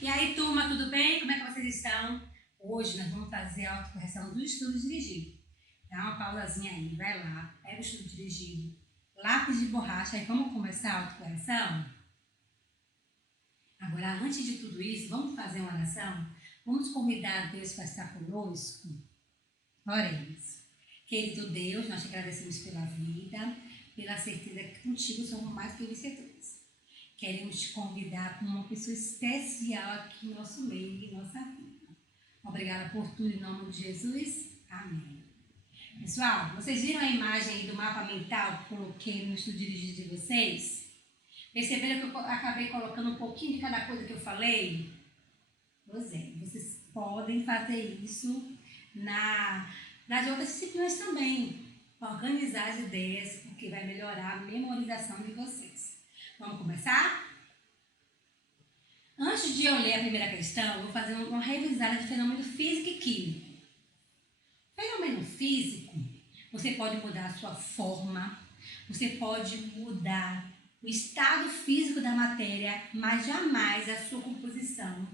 E aí, turma, tudo bem? Como é que vocês estão? Hoje nós vamos fazer a autocorreção do estudo dirigido. Dá uma pausazinha aí, vai lá, pega o estudo dirigido, lápis de borracha e vamos começar a autocorreção? Agora, antes de tudo isso, vamos fazer uma oração? Vamos convidar Deus para estar conosco? Oremos. Querido Deus, nós te agradecemos pela vida, pela certeza que contigo somos mais que vencedores. Queremos te convidar para uma pessoa especial aqui em nosso meio e em nossa vida. Obrigada por tudo em nome de Jesus. Amém. Pessoal, vocês viram a imagem aí do mapa mental que coloquei no estudo dirigido de vocês? Perceberam que eu acabei colocando um pouquinho de cada coisa que eu falei? Pois é, vocês podem fazer isso nas outras disciplinas também. Organizar as ideias, porque vai melhorar a memorização de vocês. Vamos começar? Antes de eu ler a primeira questão, eu vou fazer uma revisada de fenômeno físico e químico. Fenômeno físico, você pode mudar a sua forma, você pode mudar o estado físico da matéria, mas jamais a sua composição.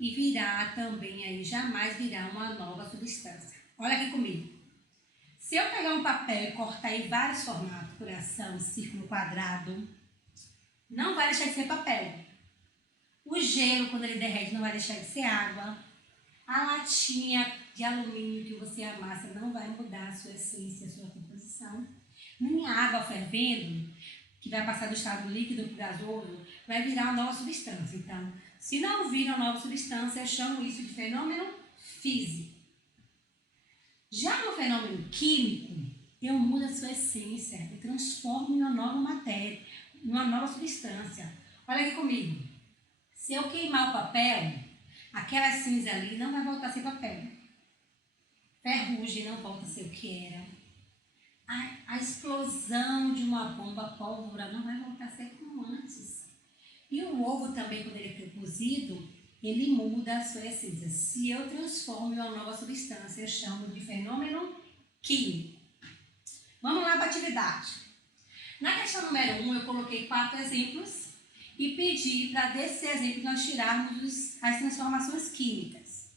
E virá também aí, jamais virá uma nova substância. Olha aqui comigo. Se eu pegar um papel e cortar em vários formatos, coração, círculo, quadrado, não vai deixar de ser papel. O gelo, quando ele derrete, não vai deixar de ser água. A latinha de alumínio que você amassa não vai mudar a sua essência, a sua composição. Nem a água fervendo, que vai passar do estado líquido para o gasoso, vai virar uma nova substância. Então, se não vir uma nova substância, eu chamo isso de fenômeno físico. Já no fenômeno químico, eu mudo a sua essência, eu transformo em uma nova matéria, em uma nova substância. Olha aqui comigo. Se eu queimar o papel, aquela cinza ali não vai voltar a ser papel. Ferrugem não volta a ser o que era. A explosão de uma bomba pólvora não vai voltar a ser como antes. E o ovo também, quando ele é cozido, ele muda a sua essência. Se eu transformo em uma nova substância, eu chamo de fenômeno químico. Vamos lá para a atividade. Na questão número 1, eu coloquei 4 exemplos e pedi para desses exemplos nós tirarmos as transformações químicas.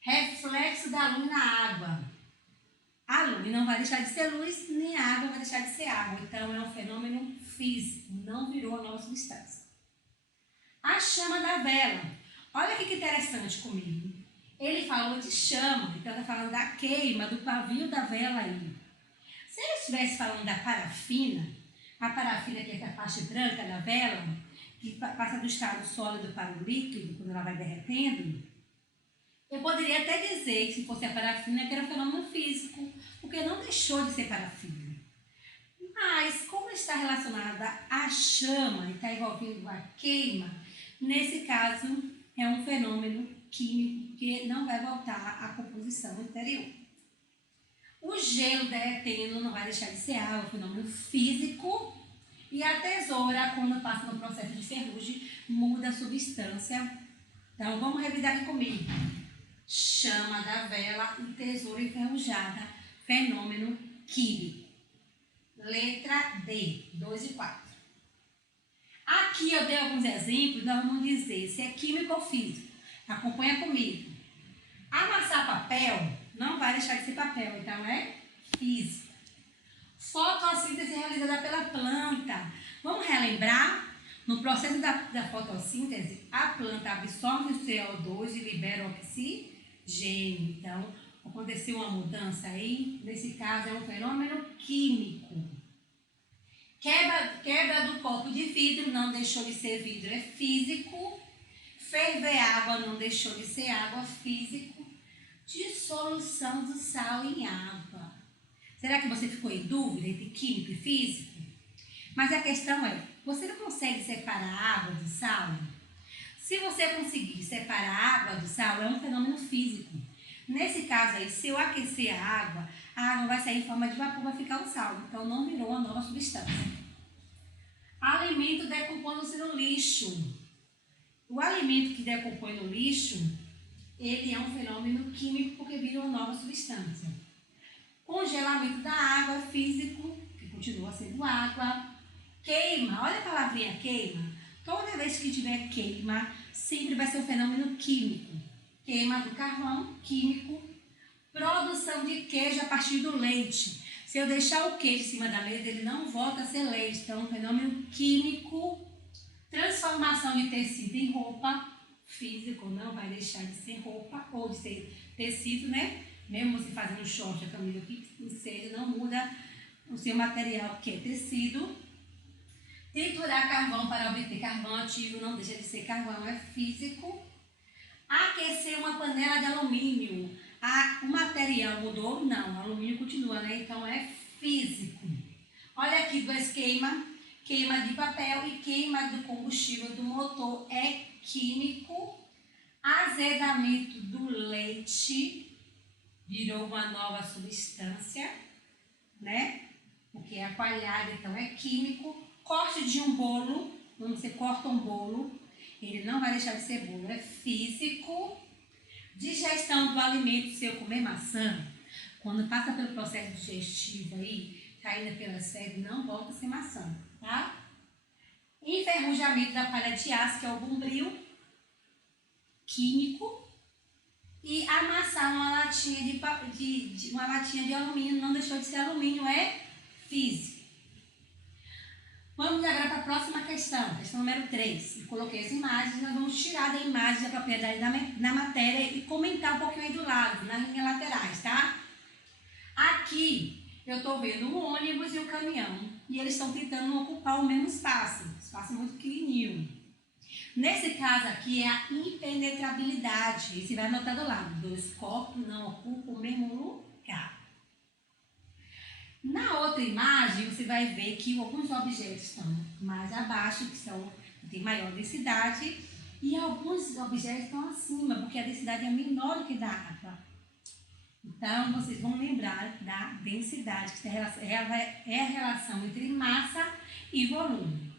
Reflexo da luz na água. A luz não vai deixar de ser luz, nem a água vai deixar de ser água. Então, é um fenômeno físico, não virou a nova substância. A chama da vela. Olha que interessante comigo. Ele falou de chama, então está falando da queima, do pavio da vela aí. Se ele estivesse falando da parafina, a parafina que é essa parte branca da vela, que passa do estado sólido para o líquido, quando ela vai derretendo, eu poderia até dizer que se fosse a parafina, que era um fenômeno físico, porque não deixou de ser parafina. Mas, como está relacionada à chama e está envolvendo a queima, nesse caso é um fenômeno químico que não vai voltar à composição anterior. O gelo derretendo não vai deixar de ser água, é um fenômeno físico. E a tesoura, quando passa no processo de ferrugem, muda a substância. Então, vamos revisar aqui comigo. Chama da vela e tesoura enferrujada, fenômeno químico. Letra D, 2 e 4. Aqui eu dei alguns exemplos, nós vamos dizer se é químico ou físico. Acompanha comigo. Amassar papel não vai deixar de ser papel, então é físico. Fotossíntese realizada pela planta. Vamos relembrar? No processo da fotossíntese, a planta absorve o CO2 e libera o oxigênio. Então, aconteceu uma mudança aí. Nesse caso, é um fenômeno químico. Quebra do copo de vidro não deixou de ser vidro, é físico. Ferver água não deixou de ser água, físico. Dissolução do sal em água. Será que você ficou em dúvida entre químico e físico? Mas a questão é, você não consegue separar a água do sal? Se você conseguir separar a água do sal, é um fenômeno físico. Nesse caso aí, se eu aquecer a água vai sair em forma de vapor, vai ficar o sal. Então, não virou uma nova substância. Alimento decompondo-se no lixo. O alimento que decompõe no lixo, ele é um fenômeno químico porque vira uma nova substância. Congelamento da água, físico, que continua sendo água. Queima, olha a palavrinha queima. Toda vez que tiver queima, sempre vai ser um fenômeno químico. Queima do carvão, químico, produção de queijo a partir do leite. Se eu deixar o queijo em cima da mesa, ele não volta a ser leite. Então, um fenômeno químico, transformação de tecido em roupa, físico, não vai deixar de ser roupa ou de ser tecido, né? Mesmo você fazendo um short, a camisa, o que seja, não muda o seu material, que é tecido. Triturar carvão para obter carvão ativo, não deixa de ser carvão, é físico. Aquecer uma panela de alumínio. O material mudou? Não, o alumínio continua, né? Então é físico. Olha aqui, duas queima de papel e queima do combustível do motor é químico. Azedamento do leite virou uma nova substância, né? Porque é coalhado, então é químico. Corte de um bolo, quando você corta um bolo, ele não vai deixar de ser bolo, é físico. Digestão do alimento, se eu comer maçã, quando passa pelo processo digestivo aí, caída pelas fezes, não volta a ser maçã, tá? Enferrujamento da palha de aço, que é o bombril, químico. E amassar uma latinha de alumínio, não deixou de ser alumínio, é físico. Vamos agora para a próxima questão número 3. Eu coloquei as imagens, nós vamos tirar da imagem a propriedade da matéria e comentar um pouquinho aí do lado, nas linhas laterais, tá? Aqui eu estou vendo o ônibus e o caminhão e eles estão tentando ocupar o mesmo espaço muito pequenininho. Nesse caso aqui é a impenetrabilidade, e você vai anotar do lado, 2 corpos não ocupam o mesmo lugar. Na outra imagem, você vai ver que alguns objetos estão mais abaixo, que têm maior densidade, e alguns objetos estão acima, porque a densidade é menor do que da água. Então, vocês vão lembrar da densidade, que é a relação entre massa e volume.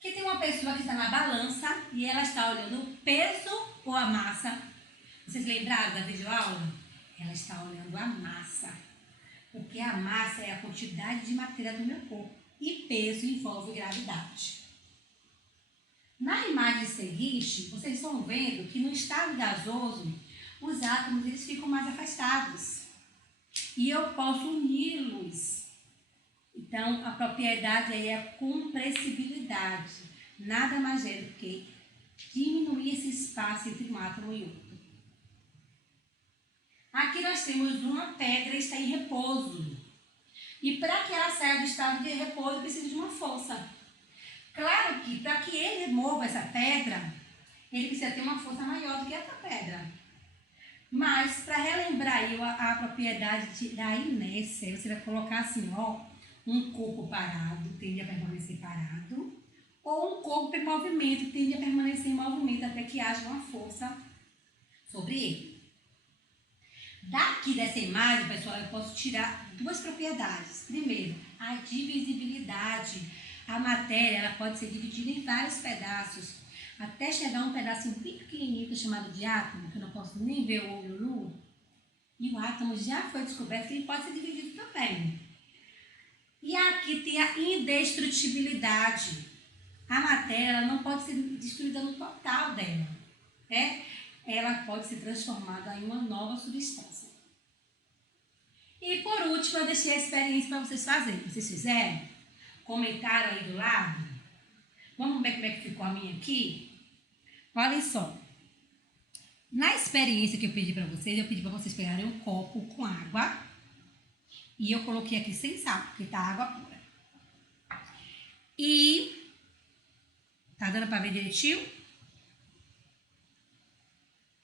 Aqui tem uma pessoa que está na balança e ela está olhando o peso ou a massa. Vocês lembraram da videoaula? Ela está olhando a massa, porque a massa é a quantidade de matéria do meu corpo e peso envolve gravidade. Na imagem seguinte, vocês estão vendo que no estado gasoso, os átomos eles ficam mais afastados e eu posso uni-los. Então, a propriedade aí é a compressibilidade. Nada mais é do que diminuir esse espaço entre um átomo e outro. Aqui nós temos uma pedra e está em repouso. E para que ela saia do estado de repouso, precisa de uma força. Claro que para que ele mova essa pedra, ele precisa ter uma força maior do que essa pedra. Mas, para relembrar aí a propriedade da inércia, você vai colocar assim, ó, um corpo parado tende a permanecer parado, ou um corpo em movimento tende a permanecer em movimento até que haja uma força sobre ele. Daqui dessa imagem, pessoal, eu posso tirar 2 propriedades. Primeiro, a divisibilidade. A matéria ela pode ser dividida em vários pedaços, até chegar a um pedacinho bem pequenininho, que é chamado de átomo, que eu não posso nem ver o olho nu. E o átomo já foi descoberto que ele pode ser dividido também. E aqui tem a indestrutibilidade. A matéria ela não pode ser destruída no total dela, né? Ela pode ser transformada em uma nova substância. E por último, eu deixei a experiência para vocês fazerem. Vocês fizeram? Comentaram aí do lado? Vamos ver como é que ficou a minha aqui? Olhem só. Na experiência que eu pedi para vocês, eu pedi para vocês pegarem um copo com água. E eu coloquei aqui sem sal, porque tá água pura. E tá dando para ver direitinho?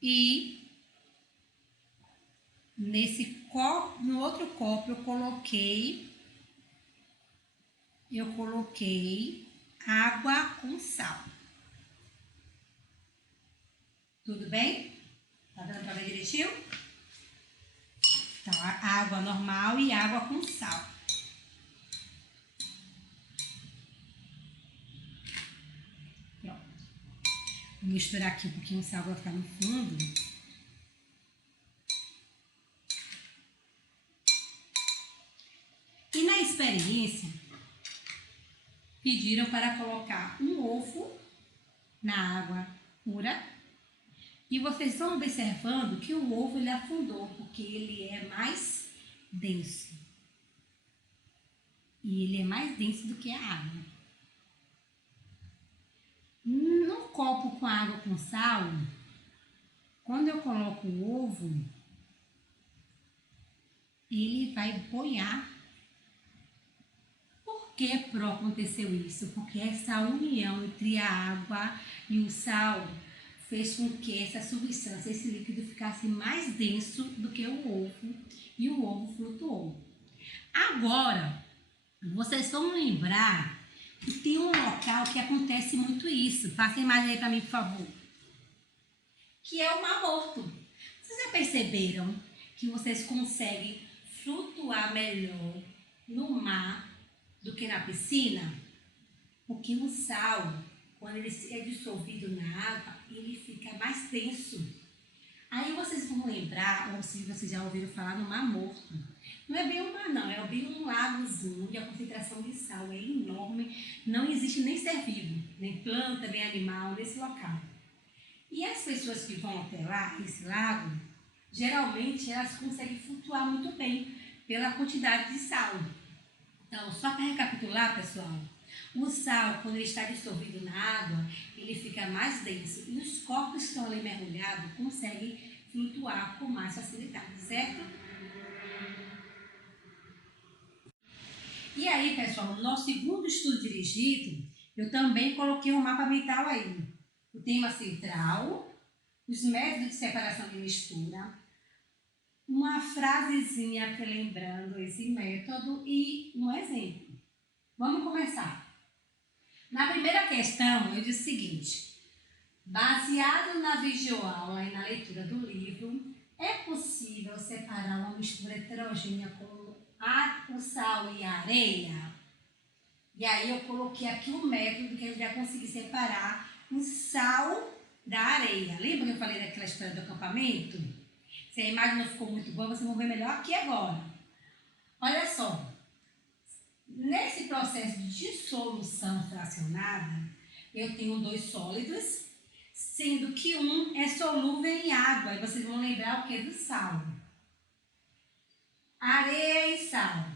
E nesse copo, no outro copo, eu coloquei água com sal. Tudo bem? Tá dando para ver direitinho? Então, água normal e água com sal. Pronto. Vou misturar aqui um pouquinho de sal, vai ficar no fundo. E na experiência, pediram para colocar um ovo na água pura e vocês estão observando que o ovo ele afundou porque ele é mais denso. E ele é mais denso do que a água. No copo com água com sal, quando eu coloco o ovo, ele vai boiar. Por que aconteceu isso? Porque essa união entre a água e o sal fez com que essa substância, esse líquido ficasse mais denso do que o ovo e o ovo flutuou. Agora, vocês vão lembrar que tem um local que acontece muito isso. Passa a imagem aí para mim, por favor. Que é o Mar Morto. Vocês já perceberam que vocês conseguem flutuar melhor no mar do que na piscina? Porque o sal, quando ele é dissolvido na água, ele fica mais denso. Aí vocês vão lembrar, ou se vocês já ouviram falar no Mar Morto. Não é bem um mar não, é bem um lagozinho onde a concentração de sal é enorme. Não existe nem ser vivo, nem planta, nem animal nesse local. E as pessoas que vão até lá, esse lago, geralmente elas conseguem flutuar muito bem pela quantidade de sal. Então, só para recapitular, pessoal, o sal, quando ele está dissolvido na água, ele fica mais denso. E os corpos que estão ali mergulhados conseguem flutuar com mais facilidade, certo? E aí, pessoal, no nosso segundo estudo dirigido, eu também coloquei um mapa mental aí. O tema central, os métodos de separação de mistura, uma frasezinha relembrando esse método e um exemplo. Vamos começar. Na primeira questão, eu disse o seguinte: baseado na videoaula e na leitura do livro, é possível separar uma mistura heterogênea com o sal e a areia? E aí eu coloquei aqui um método que a gente vai conseguir separar o sal da areia. Lembra que eu falei daquela história do acampamento? Se a imagem não ficou muito boa, vocês vão ver melhor aqui agora. Olha só. Nesse processo de dissolução fracionada, eu tenho dois sólidos, sendo que um é solúvel em água. E vocês vão lembrar o que? Do sal. Areia e sal.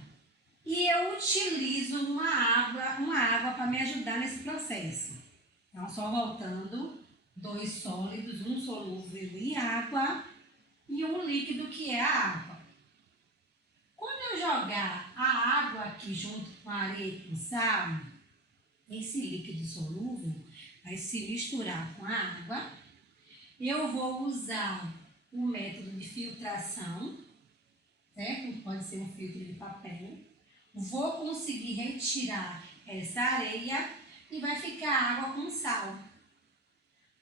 E eu utilizo uma água para me ajudar nesse processo. Então, só voltando, dois sólidos, um solúvel em água e um líquido que é a água. Quando eu jogar a água aqui junto com a areia e com o sal, esse líquido solúvel vai se misturar com a água. Eu vou usar o método de filtração, certo? Pode ser um filtro de papel. Vou conseguir retirar essa areia e vai ficar água com sal.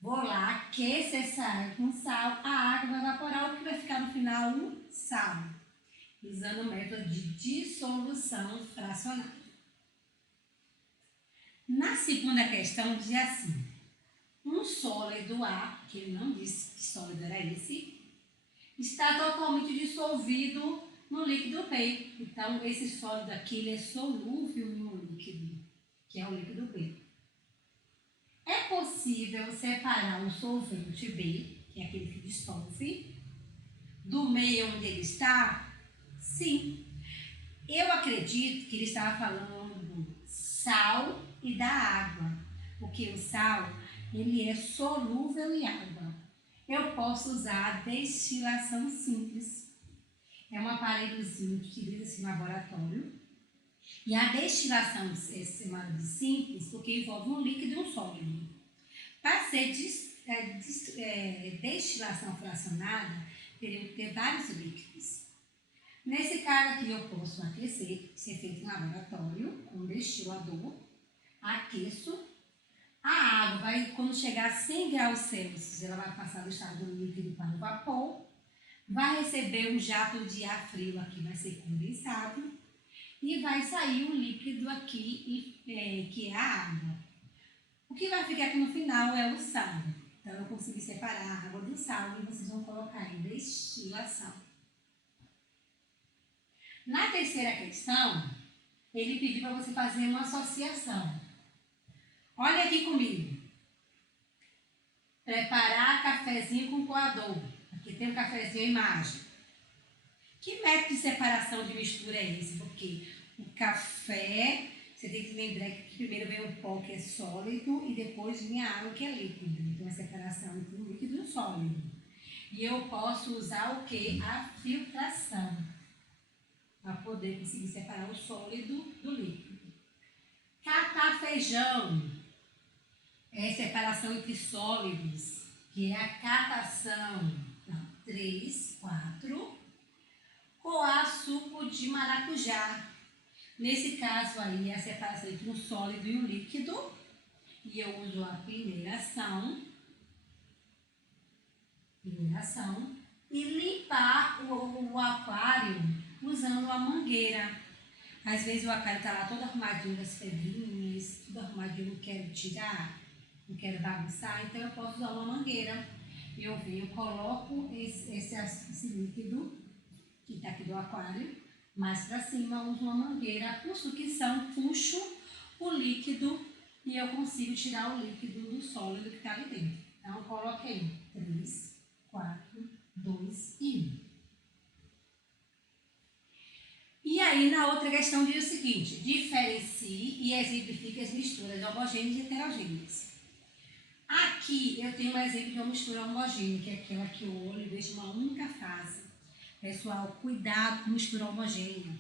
Vou lá, aqueço essa água com sal, a água vai evaporar, o que vai ficar no final? O sal. Usando o método de dissolução fracionada. Na segunda questão, diz assim: um sólido A, que ele não disse que sólido era esse, está totalmente dissolvido no líquido B. Então, esse sólido aqui ele é solúvel no líquido, que é o líquido B. É possível separar o solvente B, que é aquele que dissolve, do meio onde ele está? Sim. Eu acredito que ele estava falando do sal e da água, porque o sal ele é solúvel em água. Eu posso usar a destilação simples. É um aparelhozinho que utiliza-se no laboratório. E a destilação é chamada de simples porque envolve um líquido e um sólido. Para ser destilação fracionada, teria que ter vários líquidos. Nesse caso aqui eu posso aquecer, ser feito em laboratório, com um destilador, aqueço. A água vai, quando chegar a 100 graus Celsius, ela vai passar do estado líquido para o vapor, vai receber um jato de ar frio aqui, vai ser condensado, e vai sair um líquido aqui, que é a água. O que vai ficar aqui no final é o sal. Então, eu consegui separar a água do sal e vocês vão colocar em destilação. Na terceira questão, ele pediu para você fazer uma associação. Olha aqui comigo. Preparar cafezinho com coador. Aqui tem um cafezinho à imagem. Que método de separação de mistura é esse? Porque o café, você tem que lembrar que primeiro vem o pó que é sólido e depois vem a água que é líquida. Então, a separação entre o líquido e o sólido. E eu posso usar o quê? A filtração. Para poder conseguir separar o sólido do líquido. Catar feijão. É separação entre sólidos, que é a catação. Então, 3, 4. Coar suco de maracujá. Nesse caso aí, é a separação entre um sólido e um líquido. E eu uso a peneiração. E limpar o aquário usando a mangueira. Às vezes o aquário está lá todo arrumadinho das pedrinhas, tudo arrumadinho, não quero tirar, não quero bagunçar, então eu posso usar uma mangueira. Eu venho, coloco esse líquido que está aqui do aquário, mais para cima, uso uma mangueira, por sucção, puxo o líquido e eu consigo tirar o líquido do sólido que está ali dentro. Então, coloquei 3, 4, 2 e 1. E aí, na outra questão, diz o seguinte: diferencie e exemplifique as misturas homogêneas e heterogêneas. Aqui, eu tenho um exemplo de uma mistura homogênea, que é aquela que eu olho e vejo uma única fase. Pessoal, cuidado com mistura homogênea,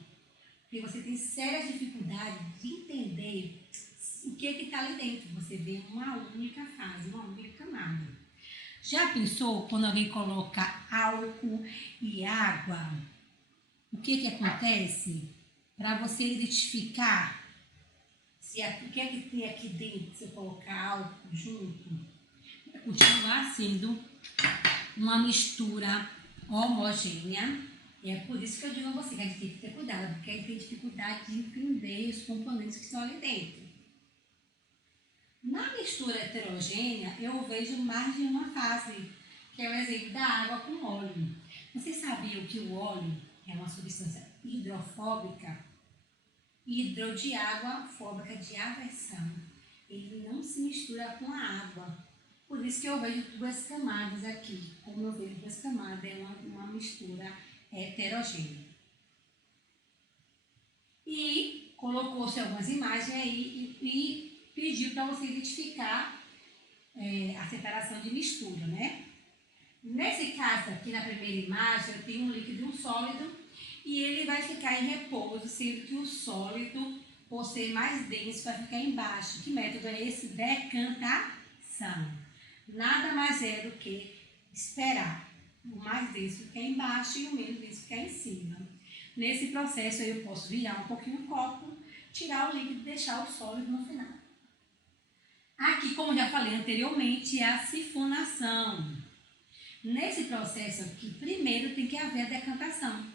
porque você tem sérias dificuldades de entender o que está ali dentro. Você vê uma única fase, uma única camada. Já pensou quando alguém coloca álcool e água? O que acontece? Para você identificar o que é que tem aqui dentro, se você colocar álcool junto, vai continuar sendo uma mistura homogênea. E é por isso que eu digo a você que a gente tem que ter cuidado, porque a gente tem dificuldade de entender os componentes que estão ali dentro. Na mistura heterogênea, eu vejo mais de uma fase, que é o exemplo da água com óleo. Vocês sabiam que o óleo é uma substância hidrofóbica? Hidro de água, fóbica de aversão. Ele não se mistura com a água. Por isso que eu vejo duas camadas aqui. Como eu vejo duas camadas, é uma mistura heterogênea. E colocou-se algumas imagens aí e pediu para você identificar a separação de mistura, né? Nesse caso aqui, na primeira imagem, eu tenho um líquido e um sólido e ele vai ficar em repouso, sendo que o sólido, por ser mais denso, vai ficar embaixo. Que método é esse? Decantação. Nada mais é do que esperar o mais denso ficar embaixo e o menos denso ficar em cima. Nesse processo, eu posso virar um pouquinho o copo, tirar o líquido e deixar o sólido no final. Aqui, como já falei anteriormente, é a sifonação. Nesse processo aqui, primeiro tem que haver a decantação.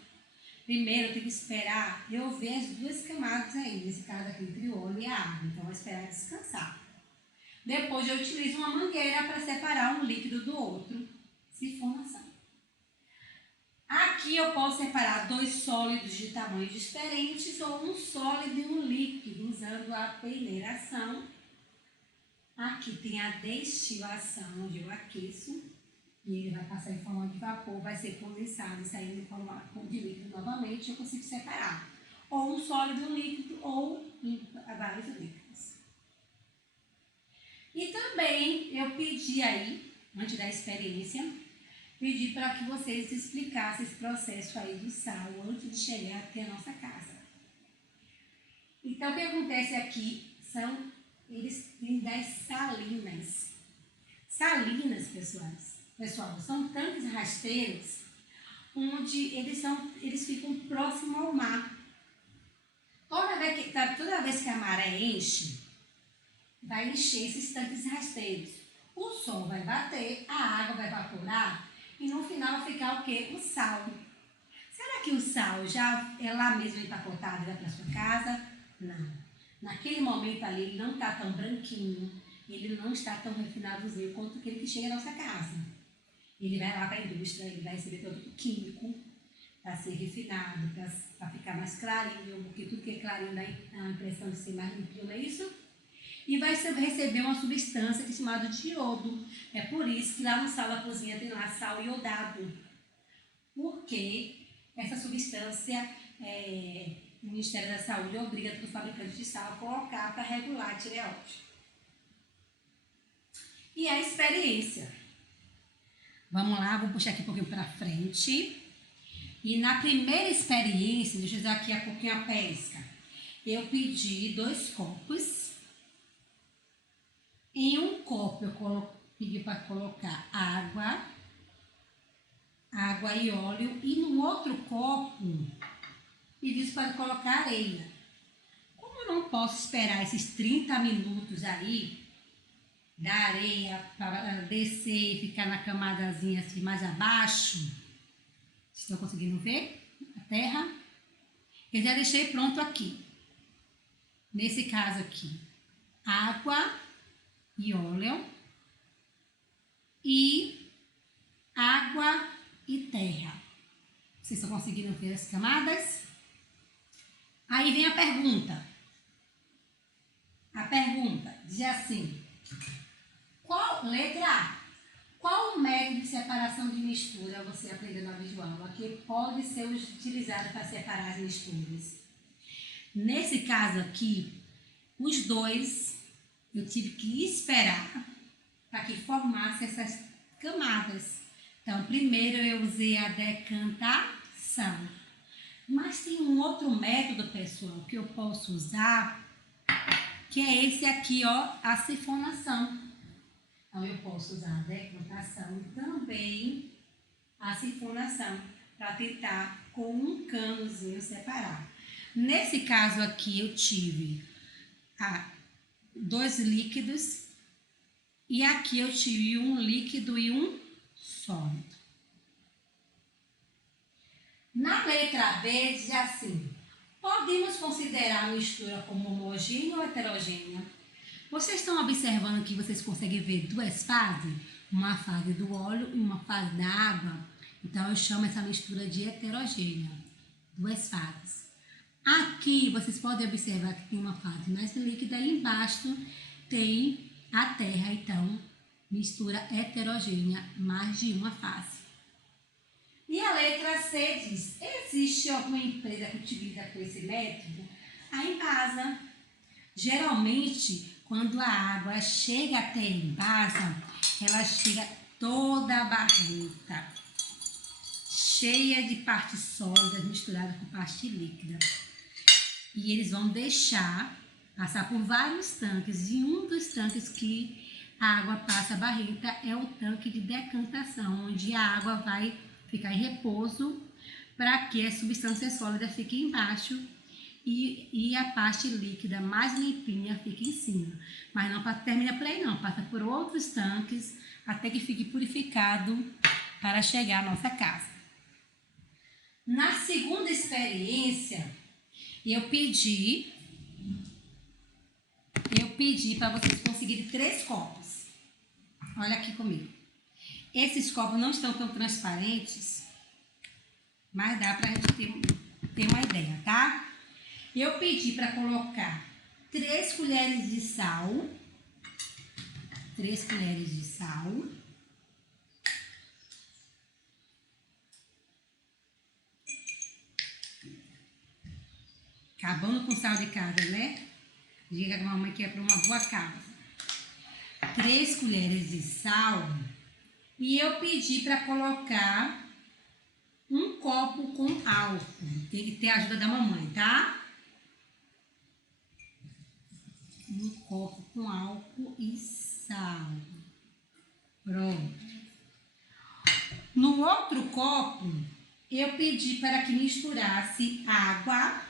Primeiro tem que esperar eu ver as duas camadas aí, nesse caso aqui, entre o óleo e a água. Então, eu vou esperar descansar. Depois, eu utilizo uma mangueira para separar um líquido do outro. Sifonação. Aqui eu posso separar dois sólidos de tamanhos diferentes ou um sólido e um líquido, usando a peneiração. Aqui tem a destilação, onde eu aqueço. E ele vai passar em forma de vapor, vai ser condensado e sair em forma de líquido novamente, eu consigo separar. Ou um sólido e um líquido, ou vários líquidos. E também eu pedi aí, antes da experiência, pedi para que vocês explicassem esse processo aí do sal antes de chegar até a nossa casa. Então, o que acontece aqui são, eles têm das salinas. Salinas, Pessoal, são tanques rasteiros onde eles ficam próximos ao mar. Toda vez que a maré enche, vai encher esses tanques rasteiros. O sol vai bater, a água vai evaporar e no final vai ficar o quê? O sal. Será que o sal já é lá mesmo empacotado e vai para sua casa? Não. Naquele momento ali ele não está tão branquinho, ele não está tão refinadozinho quanto aquele que chega à nossa casa. Ele vai lá para a indústria, ele vai receber produto químico para ser refinado, para ficar mais clarinho, porque tudo que é clarinho dá a impressão de ser mais limpinho, não é isso? e vai receber uma substância que é chamada de iodo. É por isso que lá no sal da cozinha tem lá sal iodado. Porque essa substância, o Ministério da Saúde obriga todo fabricante de sal a colocar para regular a tireoide. E a experiência. Vamos lá, vou puxar aqui um pouquinho para frente. E na primeira experiência, deixa eu usar aqui um pouquinho a pesca. Eu pedi 2 copos. Em um copo eu pedi para colocar água e óleo. E no outro copo, pedi para colocar areia. Como eu não posso esperar esses 30 minutos aí, da areia para descer e ficar na camadazinha assim mais abaixo, estão conseguindo ver a terra? Eu já deixei pronto aqui. Nesse caso aqui, água e óleo e água e terra. Vocês estão conseguindo ver as camadas? Aí vem a pergunta. A pergunta diz assim: letra A. Qual o método de separação de mistura você aprendeu na videoaula que pode ser utilizado para separar as misturas? Nesse caso aqui, os dois eu tive que esperar para que formasse essas camadas. Então, primeiro eu usei a decantação. Mas tem um outro método, pessoal, que eu posso usar, que é esse aqui, ó, a sifonação. Então, eu posso usar a decantação e também a sifonação para tentar, com um canozinho, separar. Nesse caso aqui, eu tive 2 líquidos e aqui eu tive um líquido e um sólido. Na letra B diz assim: podemos considerar a mistura como homogênea ou heterogênea? Vocês estão observando que vocês conseguem ver 2 fases? Uma fase do óleo e uma fase da água. Então, eu chamo essa mistura de heterogênea. 2 fases. Aqui, vocês podem observar que tem uma fase mais líquida e embaixo tem a terra. Então, mistura heterogênea, mais de uma fase. E a letra C diz: existe alguma empresa que utiliza com esse método? A Embasa. Geralmente, quando a água chega até a Embasa, ela chega toda barrenta, cheia de partes sólidas misturadas com parte líquida. E eles vão deixar passar por vários tanques. E um dos tanques que a água passa barrenta é o tanque de decantação, onde a água vai ficar em repouso para que a substância sólida fique embaixo e a parte líquida mais limpinha fique em cima. Mas não termina por aí não, passa por outros tanques até que fique purificado para chegar à nossa casa. Na segunda experiência, eu pedi para vocês conseguirem 3 copos. Olha aqui comigo. Esses copos não estão tão transparentes, mas dá para a gente ter uma ideia, tá? Eu pedi para colocar 3 colheres de sal. 3 colheres de sal. Acabando com sal de casa, né? Diga que a mamãe quer para uma boa casa. 3 colheres de sal. E eu pedi para colocar um copo com álcool. Tem que ter a ajuda da mamãe, tá? Um copo com álcool e sal. Pronto. No outro copo, eu pedi para que misturasse água,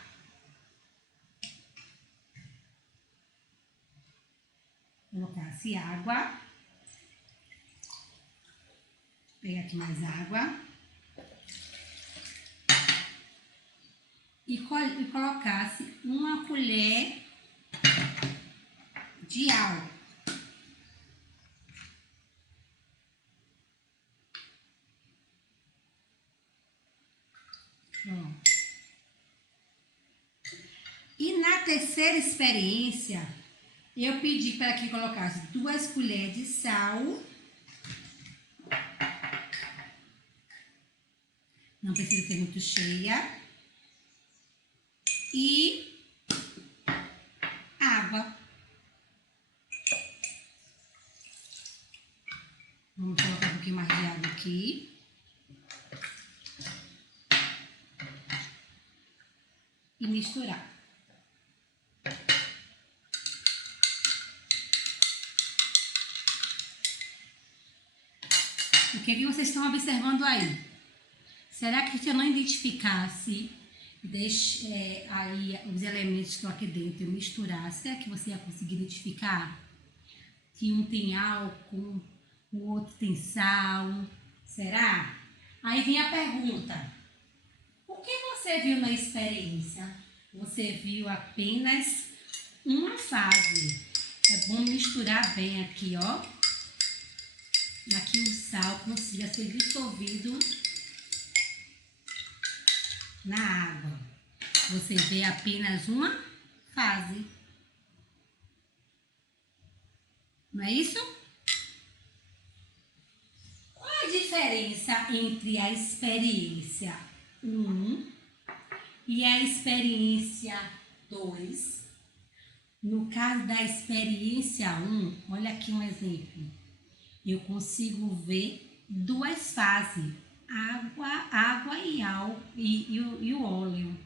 colocasse água, vou pegar aqui mais água, e colocasse uma colher de álcool. Pronto. E na terceira experiência, Eu pedi para que colocasse 2 colheres de sal. Não precisa ser muito cheia. E água. Vamos colocar um pouquinho mais de água aqui. E misturar. O que vocês estão observando aí? Será que se eu não identificasse aí os elementos que estão aqui dentro, eu misturar, será que você ia conseguir identificar que um tem álcool, o outro tem sal? Será? Aí vem a pergunta: o que você viu na experiência? Você viu apenas uma fase. É bom misturar bem aqui, ó, para que o sal consiga ser dissolvido na água. Você vê apenas uma fase. Não é isso? Qual a diferença entre a experiência 1 e a experiência 2? No caso da experiência 1, olha aqui um exemplo. Eu consigo ver 2 fases, água e o óleo.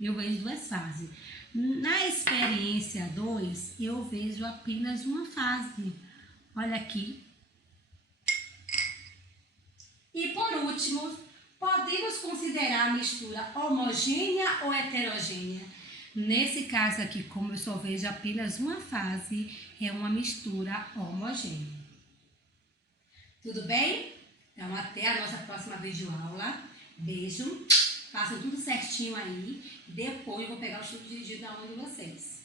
Eu vejo 2 fases. Na experiência 2, eu vejo apenas uma fase. Olha aqui. E por último, podemos considerar a mistura homogênea ou heterogênea? Nesse caso aqui, como eu só vejo apenas uma fase, é uma mistura homogênea. Tudo bem? Então, até a nossa próxima videoaula. Beijo. Façam tudo certinho aí. Depois eu vou pegar o estudo dirigido da aula de vocês.